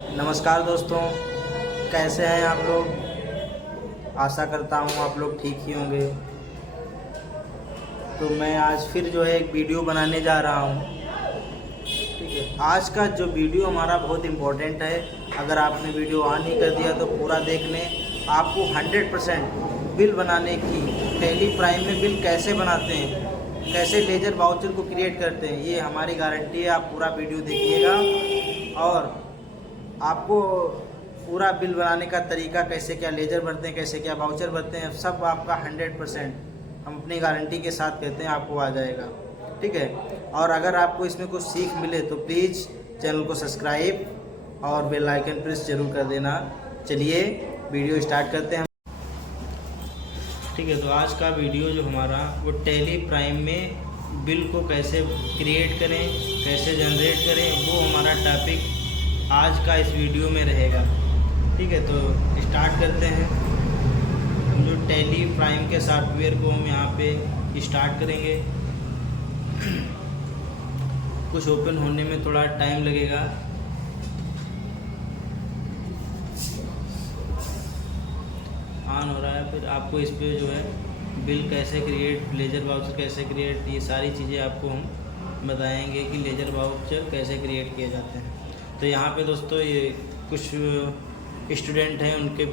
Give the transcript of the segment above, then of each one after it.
नमस्कार दोस्तों, कैसे हैं आप लोग। आशा करता हूँ आप लोग ठीक ही होंगे। तो मैं आज फिर जो है एक वीडियो बनाने जा रहा हूँ। ठीक है, आज का जो वीडियो हमारा बहुत इम्पोर्टेंट है। अगर आपने वीडियो ऑन ही कर दिया तो पूरा देख लें। आपको 100% बिल बनाने की, टैली प्राइम में बिल कैसे बनाते हैं, कैसे लेजर वाउचर को क्रिएट करते हैं, ये हमारी गारंटी है। आप पूरा वीडियो देखिएगा और आपको पूरा बिल बनाने का तरीका, कैसे क्या लेजर भरते हैं, कैसे क्या वाउचर भरते हैं, सब आपका 100% हम अपनी गारंटी के साथ कहते हैं आपको आ जाएगा। ठीक है, और अगर आपको इसमें कुछ सीख मिले तो प्लीज़ चैनल को सब्सक्राइब और बेल आइकन प्रेस जरूर कर देना। चलिए वीडियो स्टार्ट करते हैं। ठीक है, तो आज का वीडियो जो हमारा वो टैली प्राइम में बिल को कैसे क्रिएट करें, कैसे जनरेट करें, वो हमारा टॉपिक आज का इस वीडियो में रहेगा। ठीक है, तो स्टार्ट करते हैं। हम जो टैली प्राइम के सॉफ्टवेयर को हम यहाँ पे स्टार्ट करेंगे। कुछ ओपन होने में थोड़ा टाइम लगेगा। ऑन हो रहा है। फिर आपको इस पर जो है बिल कैसे क्रिएट, लेजर वाउचर कैसे क्रिएट, ये सारी चीज़ें आपको हम बताएंगे कि लेजर वाउचर कैसे क्रिएट किए जाते हैं। तो यहाँ पे दोस्तों ये कुछ स्टूडेंट हैं, उनके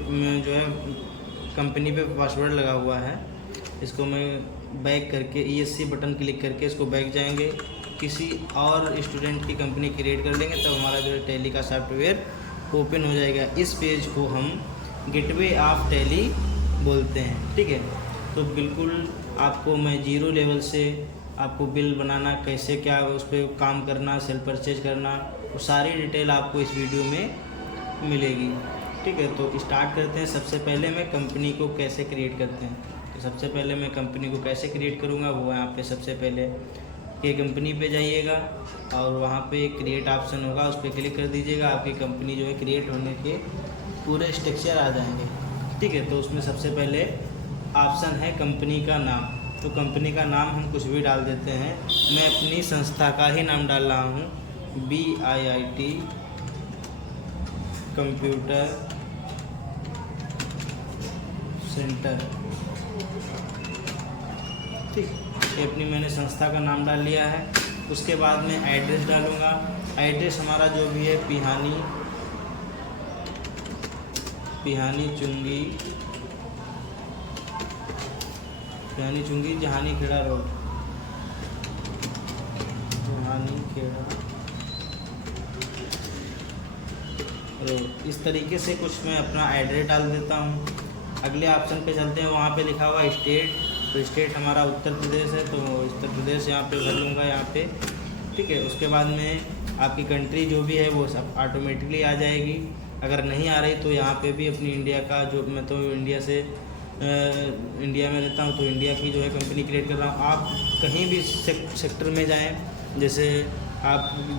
जो है कंपनी पे पासवर्ड लगा हुआ है। इसको मैं बैक करके ESC बटन क्लिक करके इसको बैक जाएंगे, किसी और स्टूडेंट की कंपनी क्रिएट कर लेंगे, तब हमारा जो है टैली का सॉफ्टवेयर ओपन हो जाएगा। इस पेज को हम गेटवे ऑफ टैली बोलते हैं। ठीक है, तो बिल्कुल आपको मैं जीरो लेवल से आपको बिल बनाना, कैसे क्या उस पर काम करना, सेल परचेज करना, वो सारी डिटेल आपको इस वीडियो में मिलेगी। ठीक है, तो स्टार्ट करते हैं। सबसे पहले मैं कंपनी को कैसे क्रिएट करते हैं, तो सबसे पहले मैं कंपनी को कैसे क्रिएट करूँगा वो यहाँ पे सबसे पहले ये कंपनी पे जाइएगा और वहाँ पे क्रिएट ऑप्शन होगा, उस पर क्लिक कर दीजिएगा। आपकी कंपनी जो है क्रिएट होने के पूरे स्ट्रक्चर आ जाएंगे। ठीक है, तो उसमें सबसे पहले ऑप्शन है कंपनी का नाम। तो कंपनी का नाम हम कुछ भी डाल देते हैं। मैं अपनी संस्था का ही नाम डाल रहा हूँ, BIIT कंप्यूटर सेंटर। ठीक, ये अपनी मैंने संस्था का नाम डाल लिया है। उसके बाद में एड्रेस डालूँगा। एड्रेस हमारा जो भी है पिहानी चुंगी जहानी खेड़ा रोड, इस तरीके से कुछ मैं अपना एड्रेस डाल देता हूँ। अगले ऑप्शन पे चलते हैं। वहाँ पे लिखा हुआ स्टेट, तो स्टेट हमारा उत्तर प्रदेश है, तो उत्तर प्रदेश यहाँ पे भर लूँगा यहाँ पे। ठीक है, उसके बाद में आपकी कंट्री जो भी है वो सब ऑटोमेटिकली आ जाएगी। अगर नहीं आ रही तो यहाँ पे भी अपनी इंडिया का, जो मैं तो इंडिया में रहता हूँ, तो इंडिया की जो है कंपनी क्रिएट कर रहा हूँ। आप कहीं भी सेक्टर में जाएँ, जैसे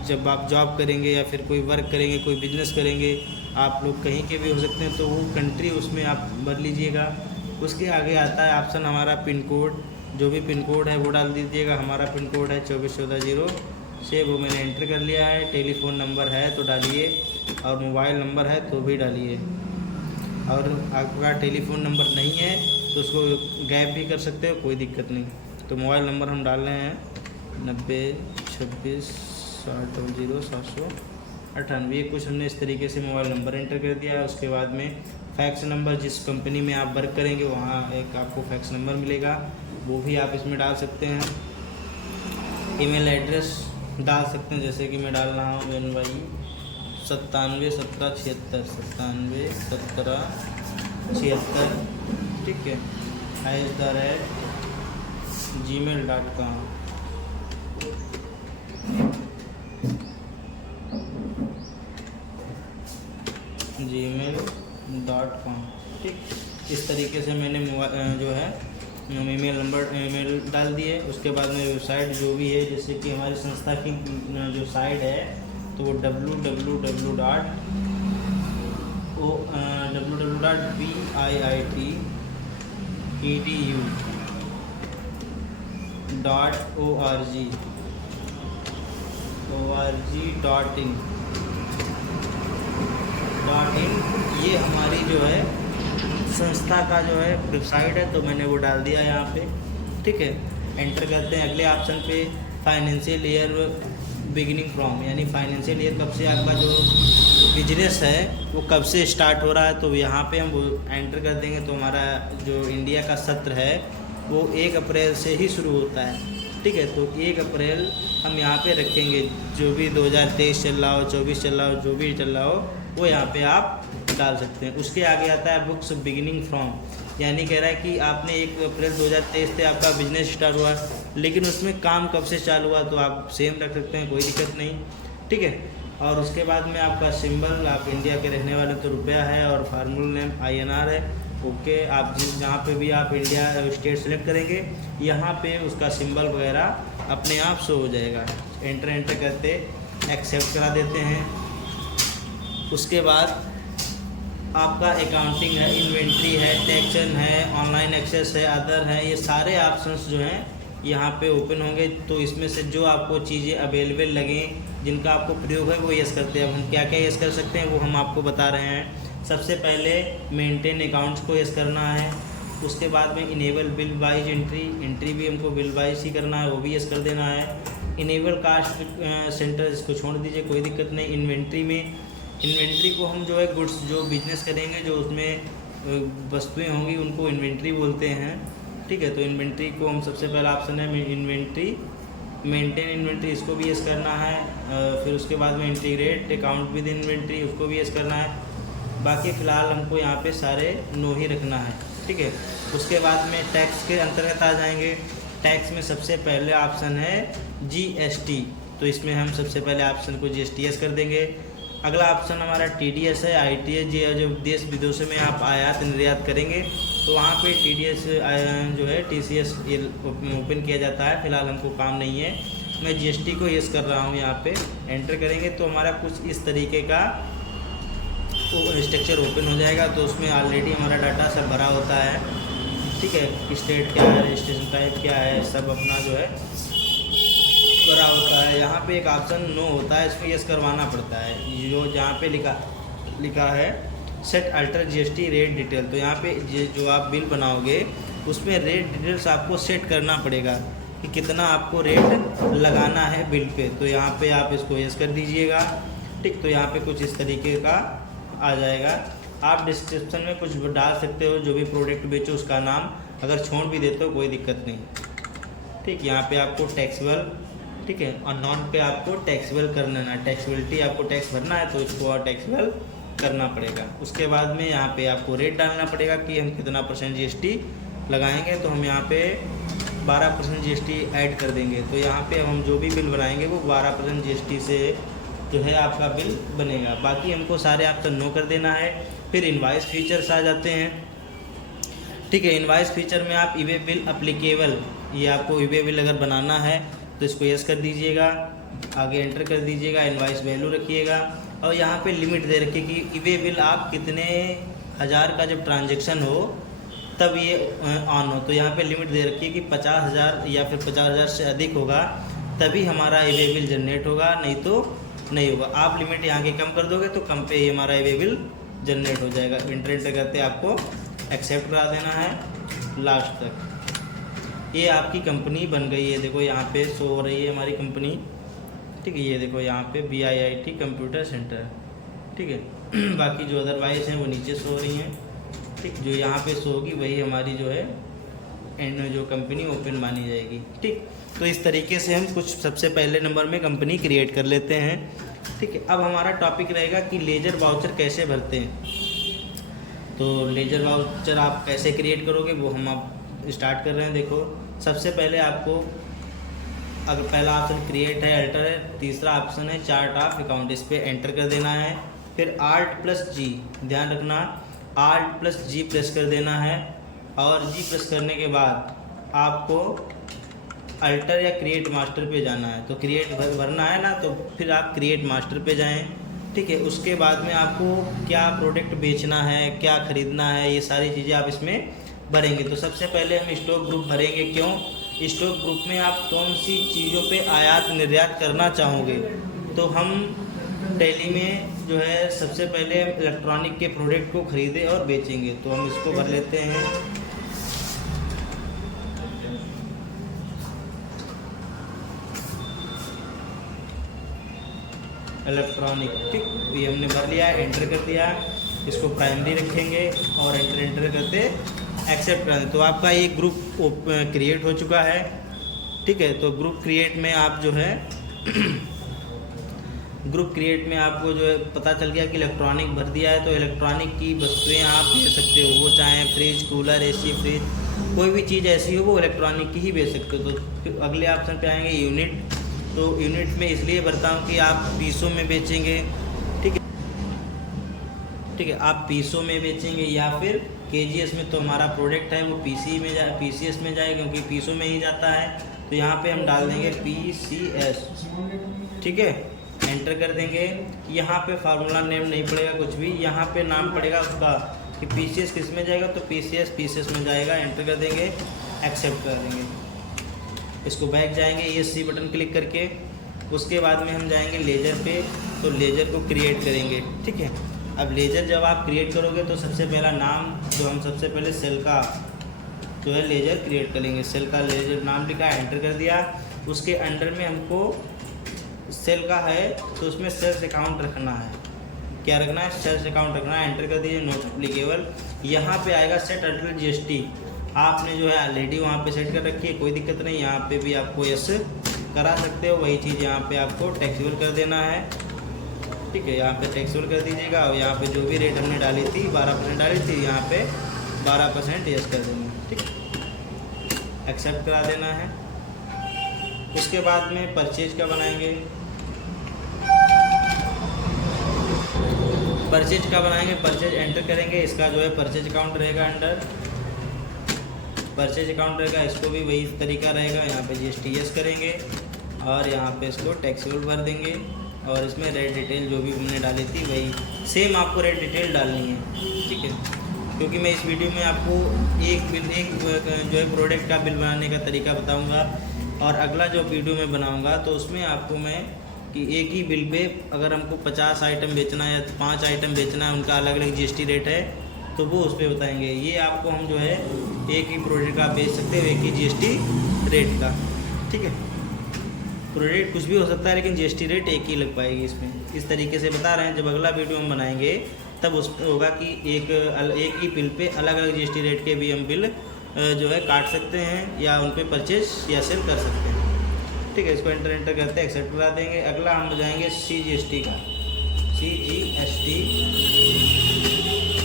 जब आप जॉब करेंगे या फिर कोई वर्क करेंगे, कोई बिजनेस करेंगे, आप लोग कहीं के भी हो सकते हैं, तो वो कंट्री उसमें आप भर लीजिएगा। उसके आगे आता है ऑप्शन हमारा पिन कोड। जो भी पिन कोड है वो डाल दीजिएगा। हमारा पिन कोड है 2414 वो मैंने एंटर कर लिया है। टेलीफोन नंबर है तो डालिए, और मोबाइल नंबर है तो भी डालिए। और आपका टेलीफोन नंबर नहीं है तो उसको गैप भी कर सकते हो, कोई दिक्कत नहीं। तो मोबाइल नंबर हम डाल रहे हैं 90 26 60 798। कुछ हमने इस तरीके से मोबाइल नंबर एंटर कर दिया है। उसके बाद में फैक्स नंबर, जिस कंपनी में आप वर्क करेंगे वहाँ एक आपको फैक्स नंबर मिलेगा, वो भी आप इसमें डाल सकते हैं। ईमेल एड्रेस डाल सकते हैं, जैसे कि मैं डाल रहा हूँ NY 97 17 76 97 17 76। ठीक है, @gmail.com। gmail.com। ठीक, इस तरीके से मैंने जो है ईमेल डाल दिए। उसके बाद में वेबसाइट जो भी है, जैसे कि हमारी संस्था की जो साइट है, तो वो www.biitedu.org.in ये हमारी जो है संस्था का जो है वेबसाइट है, तो मैंने वो डाल दिया यहाँ पे। ठीक है, एंटर करते हैं अगले ऑप्शन पे, फाइनेंशियल ईयर बिगिनिंग फ्रॉम, यानी फाइनेंशियल ईयर कब से आपका जो बिजनेस है वो कब से स्टार्ट हो रहा है। तो यहाँ पे हम वो एंटर कर देंगे, तो हमारा जो इंडिया का सत्र है वो 1 अप्रैल से ही शुरू होता है। ठीक है, तो 1 अप्रैल हम यहाँ पे रखेंगे, जो भी 2023 चल रहा हो, 24 चल रहा हो, जो भी चल रहा हो वो यहाँ पे आप डाल सकते हैं। उसके आगे आता है बुक्स बिगिनिंग फ्रॉम, यानी कह रहा है कि आपने 1 अप्रैल 2023 से आपका बिजनेस स्टार्ट हुआ, लेकिन उसमें काम कब से चालू हुआ, तो आप सेम रख सकते हैं, कोई दिक्कत नहीं। ठीक है, और उसके बाद में आपका सिंबल, आप इंडिया के रहने वाले तो रुपया है, और फार्मूला नेम INR है। ओके, आप जहाँ पे भी आप इंडिया स्टेट सेलेक्ट करेंगे यहाँ पे उसका सिंबल वगैरह अपने आप शो हो जाएगा। एंटर करते एक्सेप्ट करा देते हैं। उसके बाद आपका अकाउंटिंग है, इन्वेंट्री है, टैक्सेशन है, ऑनलाइन एक्सेस है, अदर है, ये सारे ऑप्शंस जो हैं यहाँ पे ओपन होंगे। तो इसमें से जो आपको चीज़ें अवेलेबल लगें, जिनका आपको प्रयोग है, वो यस करते हैं। अब हम क्या क्या यस कर सकते हैं वो हम आपको बता रहे हैं। सबसे पहले मेंटेन अकाउंट्स को यस करना है। उसके बाद में इनेबल बिल वाइज एंट्री भी हमको बिल वाइज ही करना है, वो भी यस कर देना है। इनेबल कास्ट सेंटर, इसको छोड़ दीजिए, कोई दिक्कत नहीं। इन्वेंट्री को हम जो है गुड्स जो बिजनेस करेंगे, जो उसमें वस्तुएं होंगी उनको इन्वेंट्री बोलते हैं। ठीक है, तो इन्वेंट्री को हम सबसे पहला ऑप्शन है इन्वेंट्री, मेंटेन इन्वेंट्री, इसको भी यस करना है। फिर उसके बाद में इंटीग्रेट अकाउंट विद इन्वेंट्री, उसको भी यस करना है। बाकी फ़िलहाल हमको यहाँ पे सारे नो ही रखना है। ठीक है, उसके बाद में टैक्स के अंतर्गत आ जाएंगे। टैक्स में सबसे पहले ऑप्शन है GST, तो इसमें हम सबसे पहले ऑप्शन को GST यस कर देंगे। अगला ऑप्शन हमारा TDS है, ITS, जो देश विदेशों में आप आयात निर्यात करेंगे तो वहाँ पे TDS जो है TCS ओपन किया जाता है। फ़िलहाल हमको काम नहीं है, मैं GST को यस कर रहा हूँ। यहाँ पे एंटर करेंगे तो हमारा कुछ इस तरीके का स्ट्रक्चर ओपन हो जाएगा। तो उसमें ऑलरेडी हमारा डाटा सब भरा होता है। ठीक है, स्टेट क्या है, रजिस्ट्रेशन टाइप क्या है, सब अपना जो है भरा होता है। यहाँ पे एक ऑप्शन नो होता है, इसको यस करवाना पड़ता है। जो जहाँ पे लिखा है set alter GST rate detail, तो यहाँ पे जो आप बिल बनाओगे उसमें रेट डिटेल्स आपको सेट करना पड़ेगा कि कितना आपको रेट लगाना है बिल पे। तो यहाँ पे आप इसको यस कर दीजिएगा। ठीक, तो यहाँ पे कुछ इस तरीके का आ जाएगा। आप डिस्क्रिप्शन में कुछ डाल सकते हो, जो भी प्रोडक्ट बेचो उसका नाम, अगर छोड़ भी देते हो कोई दिक्कत नहीं। ठीक, यहाँ पे आपको टैक्सेबल, ठीक है, और नॉन पे आपको टैक्सेबल कर लेना है। टैक्सेबिलिटी आपको टैक्स भरना है तो इसको और टैक्सेबल करना पड़ेगा। उसके बाद में यहाँ पे आपको रेट डालना पड़ेगा कि हम कितना % GST लगाएंगे। तो हम यहाँ पे 12% GST ऐड कर देंगे। तो यहाँ पे हम जो भी बिल बनाएंगे वो 12% GST से जो है आपका बिल बनेगा। बाकी हमको सारे ऑप्शन नो कर देना है। फिर इनवाइस फीचर्स आ जाते हैं। ठीक है, इनवाइस फीचर में आप ईवे बिल अप्लीकेबल, ये आपको ईवे बिल अगर बनाना है तो इसको यस कर दीजिएगा, आगे एंटर कर दीजिएगा, इनवाइस वैल्यू रखिएगा और यहाँ पे लिमिट दे रखिए कि ईवे बिल आप कितने हज़ार का जब ट्रांजैक्शन हो तब ये ऑन हो। तो यहाँ पे लिमिट दे रखिए कि 50,000 या फिर 50,000 से अधिक होगा तभी हमारा ईवे बिल जनरेट होगा, नहीं तो नहीं होगा। आप लिमिट यहाँ के कम कर दोगे तो कम पे ही हमारा ईवे बिल जनरेट हो जाएगा। इंटरनेट करते आपको एक्सेप्ट करा देना है लास्ट तक। ये आपकी कंपनी बन गई है, देखो यहाँ पे शो हो रही है हमारी कंपनी। ठीक है, ये देखो यहाँ पे BIIT कंप्यूटर सेंटर। ठीक है, बाकी जो अदरवाइज हैं वो नीचे शो हो रही हैं। ठीक, जो यहाँ पे शो होगी वही हमारी जो है एंड जो कंपनी ओपन मानी जाएगी। ठीक, तो इस तरीके से हम कुछ सबसे पहले नंबर में कंपनी क्रिएट कर लेते हैं। ठीक है, अब हमारा टॉपिक रहेगा कि लेजर वाउचर कैसे भरते हैं। तो लेजर वाउचर आप कैसे क्रिएट करोगे वो हम आप स्टार्ट कर रहे हैं। देखो, सबसे पहले आपको अगर पहला ऑप्शन क्रिएट है, अल्टर है, तीसरा ऑप्शन है चार्ट ऑफ अकाउंट, इस पर एंटर कर देना है। फिर Alt+G, ध्यान रखना Alt+G प्रेस कर देना है और G प्रेस करने के बाद आपको अल्टर या क्रिएट मास्टर पे जाना है। तो क्रिएट भरना है ना, तो फिर आप क्रिएट मास्टर पे जाएं। ठीक है, उसके बाद में आपको क्या प्रोडक्ट बेचना है, क्या ख़रीदना है, ये सारी चीज़ें आप इसमें भरेंगे। तो सबसे पहले हम स्टॉक ग्रुप भरेंगे। क्यों? स्टॉक ग्रुप में आप कौन सी चीज़ों पे आयात निर्यात करना चाहोगे। तो हम टैली में जो है सबसे पहले हम इलेक्ट्रॉनिक के प्रोडक्ट को खरीदे और बेचेंगे। तो हम इसको भर लेते हैं। इलेक्ट्रॉनिक, ठीक, ये हमने भर लिया, एंटर कर दिया। इसको प्राइमरी रखेंगे और एंटर करते एक्सेप्ट कर दें। तो आपका ये ग्रुप क्रिएट हो चुका है, ठीक है। तो ग्रुप क्रिएट में आप जो है ग्रुप क्रिएट में आपको जो है पता चल गया कि इलेक्ट्रॉनिक भर दिया है। तो इलेक्ट्रॉनिक की वस्तुएं आप बेच सकते हो, वो चाहे फ्रिज, कूलर, एसी, फ्रिज, कोई भी चीज़ ऐसी हो वो इलेक्ट्रॉनिक की ही बेच सकते हो। तो फिर अगले ऑप्शन पे आएंगे यूनिट। तो यूनिट में इसलिए भरता हूँ कि आप पीसों में बेचेंगे, ठीक है, ठीक है, आप पीसों में बेचेंगे या फिर केजीएस में। तो हमारा प्रोडक्ट है वो पीसीएस में जाए, क्योंकि पीसों में ही जाता है। तो यहाँ पे हम डाल देंगे पीसीएस, ठीक है, एंटर कर देंगे। यहाँ पे फार्मूला नेम नहीं पड़ेगा कुछ भी, यहाँ पे नाम पड़ेगा उसका कि पीसीएस किस में जाएगा। तो पीसीएस में जाएगा, एंटर कर देंगे, एक्सेप्ट कर देंगे। इसको बैक जाएंगे ESC बटन क्लिक करके। उसके बाद में हम जाएंगे लेजर पे। तो लेजर को क्रिएट करेंगे, ठीक है। अब लेजर जब आप क्रिएट करोगे तो सबसे पहला नाम जो हम सबसे पहले सेल का जो है लेजर क्रिएट करेंगे। सेल का लेजर नाम लिखा, एंटर कर दिया। उसके अंडर में हमको सेल का है तो उसमें सेल्स अकाउंट रखना है। क्या रखना है? सेल्स अकाउंट रखना है, एंटर कर दिए, नॉट एप्लीकेबल। यहाँ पे आएगा सेट अल्टर GST। आपने जो है ऑलरेडी वहाँ पे सेट कर रखी है, कोई दिक्कत नहीं। यहाँ पे भी आपको यस करा सकते हो, वही चीज़ यहाँ पे आपको टैक्सेबल कर देना है, ठीक है। यहाँ पे टैक्सेबल कर दीजिएगा और यहाँ पे जो भी रेट हमने डाली थी 12% डाली थी, यहाँ पे 12% यस कर देना, ठीक, एक्सेप्ट करा देना है। उसके बाद में परचेज का बनाएंगे। परचेज एंटर करेंगे। इसका जो है परचेज अकाउंट रहेगा, अंडर परचेज अकाउंट रहेगा। इसको भी वही तरीका रहेगा, यहाँ पे GST यस करेंगे और यहाँ पे इसको टैक्सेबल भर देंगे। और इसमें रेट डिटेल जो भी हमने डाली थी वही सेम आपको रेट डिटेल डालनी है, ठीक है। क्योंकि मैं इस वीडियो में आपको एक जो है प्रोडक्ट का बिल बनाने का तरीका बताऊँगा, और अगला जो वीडियो में बनाऊँगा तो उसमें आपको मैं कि एक ही बिल पे अगर हमको 50 आइटम बेचना है या 5 आइटम बेचना है, उनका अलग अलग GST रेट है, तो वो उस पर बताएंगे। ये आपको हम जो है एक ही प्रोडक्ट का बेच सकते हो, एक ही GST रेट का, ठीक है। प्रोडक्ट कुछ भी हो सकता है लेकिन GST रेट एक ही लग पाएगी इसमें। इस तरीके से बता रहे हैं। जब अगला वीडियो हम बनाएंगे तब उसमें होगा कि एक ही बिल पे अलग अलग GST रेट के भी हम बिल जो है काट सकते हैं या उन पर परचेज या सेल कर सकते हैं, ठीक है। इसको एंटर करते हैं, एक्सेप्ट करा देंगे। अगला हम जाएंगे CGST का, CGST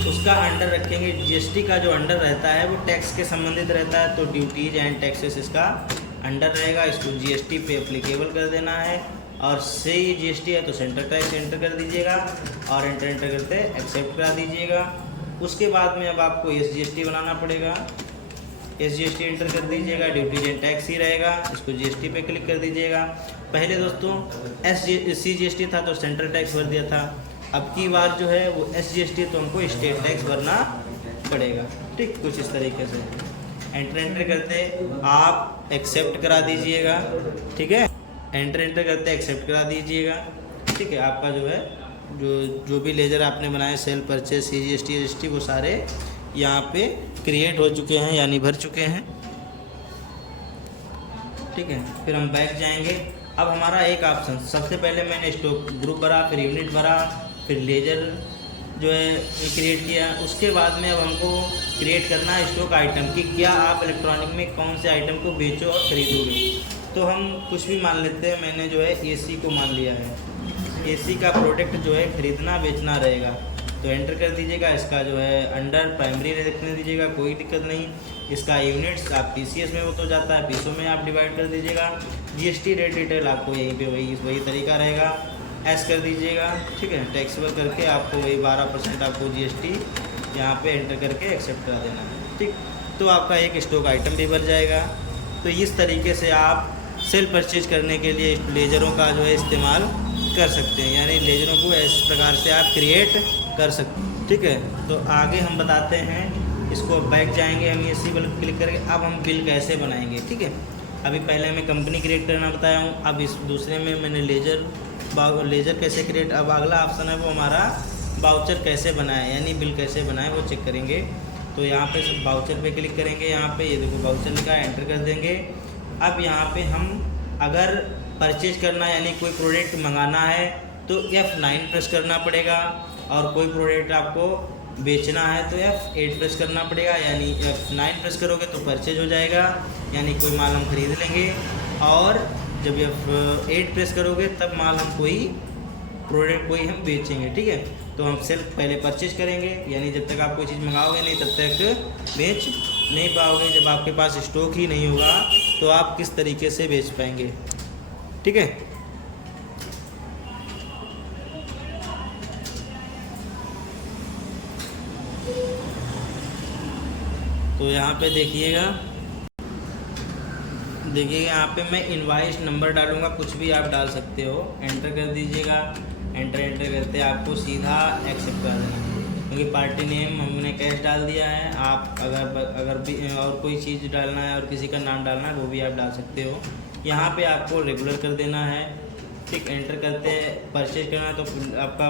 उसका अंडर रखेंगे। GST का जो अंडर रहता है वो टैक्स के संबंधित रहता है, तो ड्यूटीज एंड टैक्सेस इसका अंडर रहेगा। इसको GST पे एप्लीकेबल कर देना है। और CGST है तो सेंटर टैक्स एंटर कर दीजिएगा और एंटर करते एक्सेप्ट करा दीजिएगा। उसके बाद में अब आपको SGST बनाना पड़ेगा। SGST एंटर कर दीजिएगा, ड्यूटीज एंड टैक्स ही रहेगा। इसको GST पे क्लिक कर दीजिएगा। पहले दोस्तों CGST था तो सेंट्रल टैक्स भर दिया था, अब की बार जो है वो SGST तो हमको स्टेट टैक्स भरना पड़ेगा, ठीक। कुछ इस तरीके से एंटर करते आप एक्सेप्ट करा दीजिएगा, ठीक है। एंटर करते एक्सेप्ट करा दीजिएगा, ठीक है। आपका जो है जो भी लेजर आपने बनाए सेल, परचेज, CGST, SGST वो सारे यहाँ पे क्रिएट हो चुके हैं, यानी भर चुके हैं, ठीक है। फिर हम बैक जाएंगे। अब हमारा एक ऑप्शन, सबसे पहले मैंने स्टॉक ग्रुप भरा, फिर यूनिट भरा, फिर लेजर जो है क्रिएट किया। उसके बाद में अब हमको क्रिएट करना है स्टॉक आइटम कि क्या आप इलेक्ट्रॉनिक में कौन से आइटम को बेचो और खरीदोगे। तो हम कुछ भी मान लेते हैं। मैंने जो है AC को मान लिया है। AC का प्रोडक्ट जो है खरीदना बेचना रहेगा, तो एंटर कर दीजिएगा। इसका जो है अंडर प्राइमरी रखने दीजिएगा, कोई दिक्कत नहीं। इसका यूनिट्स आप PCS में वो तो जाता है, पीसों में आप डिवाइड कर दीजिएगा। GST रेट डिटेल आपको यहीं पे वही तरीका रहेगा, एस कर दीजिएगा, ठीक है। टैक्सेबल करके आपको वही 12% आपको GST यहाँ पे एंटर करके एक्सेप्ट करा देना है, ठीक। तो आपका एक स्टॉक आइटम भी भर जाएगा। तो इस तरीके से आप सेल परचेज करने के लिए लेजरों का जो है इस्तेमाल कर सकते हैं, यानी लेजरों को इस प्रकार से आप क्रिएट कर सकते हैं, ठीक है। तो आगे हम बताते हैं। इसको बैक जाएंगे हम, ESC पर क्लिक करके। अब हम बिल कैसे बनाएंगे, ठीक है। अभी पहले हमें कंपनी क्रिएट करना बताया हूँ, अब इस दूसरे में मैंने लेजर लेजर कैसे क्रिएट। अब अगला ऑप्शन है वो हमारा वाउचर कैसे बनाए, यानी बिल कैसे बनाए वो चेक करेंगे। तो यहाँ पे सब वाउचर पे क्लिक करेंगे, यहाँ पे ये देखो वाउचर लिखा है, एंटर कर देंगे। अब यहाँ पे हम अगर परचेज करना यानी कोई प्रोडक्ट मंगाना है तो F9 प्रेस करना पड़ेगा, और कोई प्रोडक्ट आपको बेचना है तो F8 प्रेस करना पड़ेगा। यानी F9 प्रेस करोगे तो परचेज हो जाएगा, यानी कोई माल हम खरीद लेंगे, और जब F8 प्रेस करोगे तब माल हम कोई प्रोडक्ट कोई हम बेचेंगे। ठीक है, तो हम सेल्फ पहले परचेज करेंगे, यानी जब तक आप कोई चीज़ मंगाओगे नहीं तब तक बेच नहीं पाओगे। जब आपके पास स्टॉक ही नहीं होगा तो आप किस तरीके से बेच पाएंगे। ठीक है, तो यहाँ पे देखिएगा यहाँ पे मैं इनवाइस नंबर डालूंगा, कुछ भी आप डाल सकते हो, एंटर कर दीजिएगा। एंटर करते आपको सीधा एक्सेप्ट कर देना, क्योंकि पार्टी नेम हमने कैश डाल दिया है। आप अगर भी और कोई चीज़ डालना है और किसी का नाम डालना है वो भी आप डाल सकते हो। यहाँ पे आपको रेगुलर कर देना है। ठीक, एंटर करते परचेज करना है तो आपका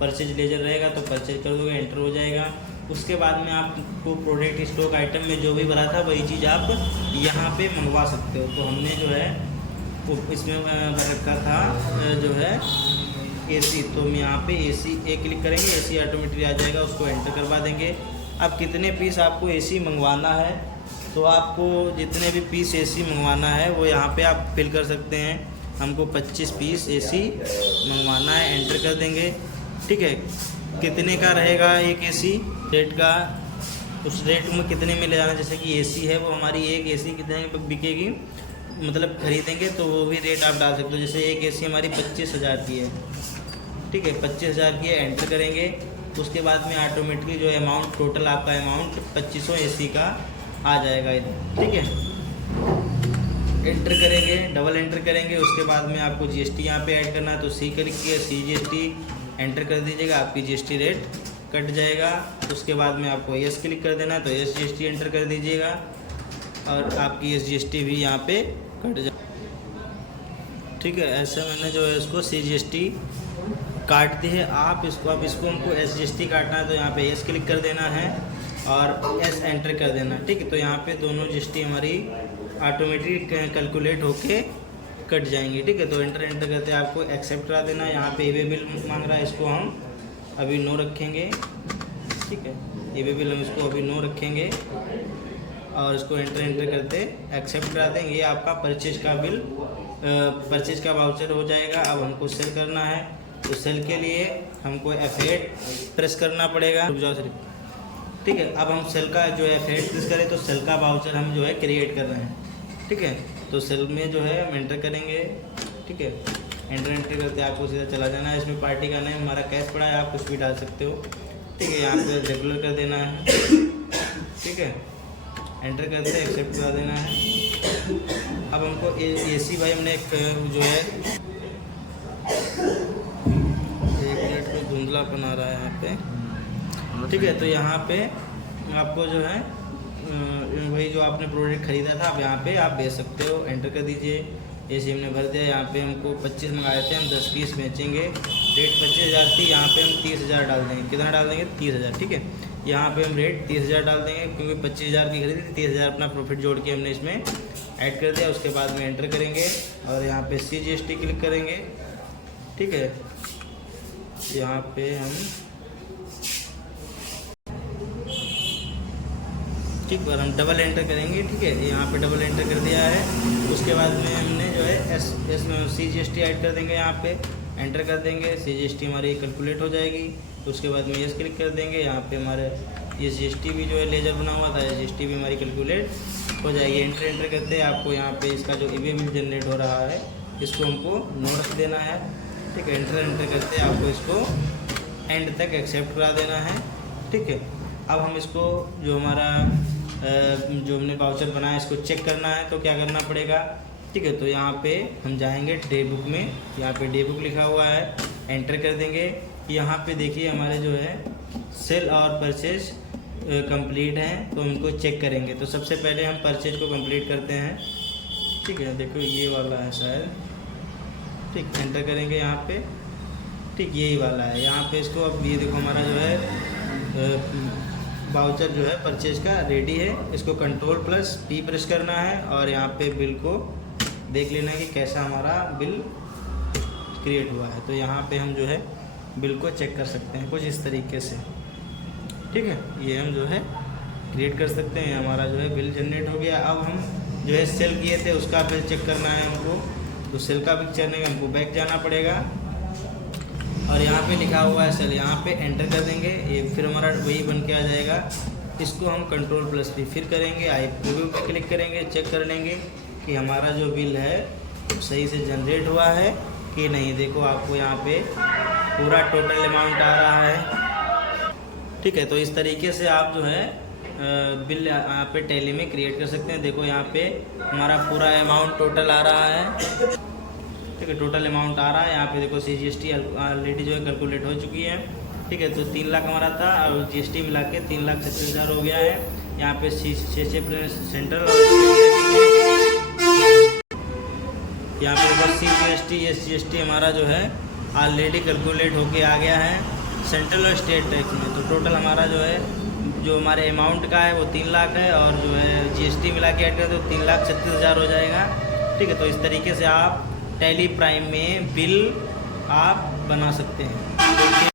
परचेज लेजर रहेगा तो परचेज कर दोगे, एंटर हो जाएगा। उसके बाद में आपको प्रोडक्ट स्टॉक आइटम में जो भी भरा था वही चीज़ आप यहाँ पे मंगवा सकते हो। तो हमने जो है वो इसमें भर रखा था जो है AC, तो हम यहाँ पे AC क्लिक करेंगे, AC ऑटोमेटिकली आ जाएगा, उसको एंटर करवा देंगे। अब कितने पीस आपको AC मंगवाना है, तो आपको जितने भी पीस AC मंगवाना है वो यहाँ पे आप फिल कर सकते हैं। हमको 25 पीस AC मंगवाना है, एंटर कर देंगे। ठीक है, कितने का रहेगा एक AC रेट का, उस रेट में कितने में ले जाना। जैसे कि AC है वो हमारी एक AC कितने में बिकेगी, मतलब खरीदेंगे तो वो भी रेट आप डाल सकते हो। जैसे एक AC हमारी 25,000 की है। ठीक है, 25,000 की है, एंटर करेंगे। उसके बाद में ऑटोमेटिकली जो अमाउंट टोटल आपका अमाउंट 2500 AC का आ जाएगा इधर। ठीक है, एंटर करेंगे, डबल एंटर करेंगे। उसके बाद में आपको GST यहाँ पे ऐड करना है तो C क्लिक किया, CGST एंटर कर दीजिएगा, आपकी GST रेट कट जाएगा। उसके बाद में आपको S क्लिक कर देना है तो SGST एंटर कर दीजिएगा, और आपकी SGST भी यहाँ पे कट जाए। ठीक है, ऐसे मैंने जो है इसको CGST काट दी है। आप इसको हमको SGST काटना है तो यहाँ पे S क्लिक कर देना है और S एंटर कर देना। ठीक है, तो यहाँ पे दोनों GST हमारी ऑटोमेटिक कैलकुलेट होके कट जाएंगे। ठीक है, तो एंटर करते आपको एक्सेप्ट करा देना। यहाँ पे EBay बिल मांग रहा है, इसको हम अभी नो रखेंगे। ठीक है, EBay बिल हम इसको अभी नो रखेंगे और इसको एंटर करते एक्सेप्ट करा देंगे। ये आपका परचेज का बिल परचेज का वाउचर हो जाएगा। अब हमको सेल करना है तो सेल के लिए हमको F8 प्रेस करना पड़ेगा। रुक जाओ सिर्फ। ठीक है, अब हम सेल का जो F8 प्रेस करें तो सेल का वाउचर हम जो है क्रिएट कर रहे हैं। ठीक है, तो सेल में जो है हम एंटर करेंगे। ठीक है, एंटर करते आपको सीधा चला जाना है। इसमें पार्टी का नेम हमारा कैश पड़ा है, आप कुछ भी डाल सकते हो। ठीक है, यहाँ पे रेगुलर कर देना है। ठीक है, एंटर करते एक्सेप्ट करा देना है। अब हमको AC भाई हमने एक जो है 1 मिनट में धुंधलापन आ रहा है यहाँ पे। ठीक है, तो यहाँ पे आपको जो है वही जो आपने प्रोडक्ट खरीदा था आप यहाँ पे आप बेच सकते हो। एंटर कर दीजिए, AC हमने भर दिया। यहाँ पे हमको 25 मंगाए थे, हम 10 पीस बेचेंगे। रेट 25,000 थी, यहाँ पे हम 30,000 डाल देंगे। कितना डाल देंगे? 30,000। ठीक है, यहाँ पे हम रेट 30,000 डाल देंगे, क्योंकि 25,000 की खरीदी थी, 30,000 अपना प्रॉफिट जोड़ के हमने इसमें ऐड कर दिया। उसके बाद में एंटर करेंगे और यहाँ पे CGST क्लिक करेंगे। ठीक है, यहाँ पे हम ठीक पर हम डबल एंटर करेंगे। ठीक है, यहाँ पे डबल एंटर कर दिया है। उसके बाद में हमने जो है CGST ऐड कर देंगे। यहाँ पे एंटर कर देंगे, CGST हमारी कैलकुलेट हो जाएगी। उसके बाद में यस क्लिक कर देंगे। यहाँ पे हमारे ये GST भी जो है लेजर बना हुआ था, GST भी हमारी कैलकुलेट हो जाएगी। एंटर करते हैं आपको यहाँ पे इसका जो EBay बिल जनरेट हो रहा है इसको हमको नो रख देना है। ठीक है, एंटर करते हैं आपको इसको एंड तक एक्सेप्ट करा देना है। ठीक है, अब हम इसको जो हमारा जो हमने वाउचर बनाया इसको चेक करना है तो क्या करना पड़ेगा। ठीक है, तो यहाँ पे हम जाएंगे डे बुक में, यहाँ पे डे बुक लिखा हुआ है, एंटर कर देंगे। यहाँ पे देखिए हमारे जो है सेल और परचेज कंप्लीट हैं, तो उनको चेक करेंगे। तो सबसे पहले हम परचेज को कंप्लीट करते हैं। ठीक है, देखो ये वाला है शायद। ठीक, एंटर करेंगे यहाँ पे। ठीक, यही वाला है। यहाँ पे इसको अब ये देखो हमारा जो है वाउचर जो है परचेज का रेडी है। इसको Ctrl+P प्रेस करना है और यहाँ पे बिल को देख लेना है कि कैसा हमारा बिल क्रिएट हुआ है। तो यहाँ पे हम जो है बिल को चेक कर सकते हैं कुछ इस तरीके से। ठीक है, ये हम जो है क्रिएट कर सकते हैं। हमारा जो है बिल जनरेट हो गया। अब हम जो है सेल किए थे उसका बिल चेक करना है हमको। तो सेल का बिल चेक करने हमको बैक जाना पड़ेगा और यहाँ पे लिखा हुआ है सेल, यहाँ पे एंटर कर देंगे। ये फिर हमारा वही बन के आ जाएगा। इसको हम Ctrl+P फिर करेंगे, आई प्रीव्यू पे क्लिक करेंगे, चेक कर लेंगे कि हमारा जो बिल है सही से जनरेट हुआ है कि नहीं। देखो आपको यहाँ पे पूरा टोटल अमाउंट आ रहा है। ठीक है, तो इस तरीके से आप जो है बिल यहाँ पे टैली में क्रिएट कर सकते हैं। देखो यहाँ पे हमारा पूरा अमाउंट टोटल आ रहा है। ठीक है, टोटल अमाउंट आ रहा है। यहाँ पे देखो CGST ऑलरेडी जो है कैलकुलेट हो चुकी है। ठीक है, तो 3 लाख हमारा था और GST मिला के 3,36,000 हो गया है। यहाँ पे 6% सेंट्रल, यहाँ पे देखो CGST SGST हमारा जो है ऑलरेडी कैलकुलेट होके आ गया है सेंट्रल और स्टेट टैक्स में। तो टोटल हमारा जो है जो हमारे अमाउंट का है वो 3 लाख है और जो है GST मिला के ऐड करते तो 3,36,000 हो जाएगा। ठीक है, तो इस तरीके से आप टैली प्राइम में बिल आप बना सकते हैं।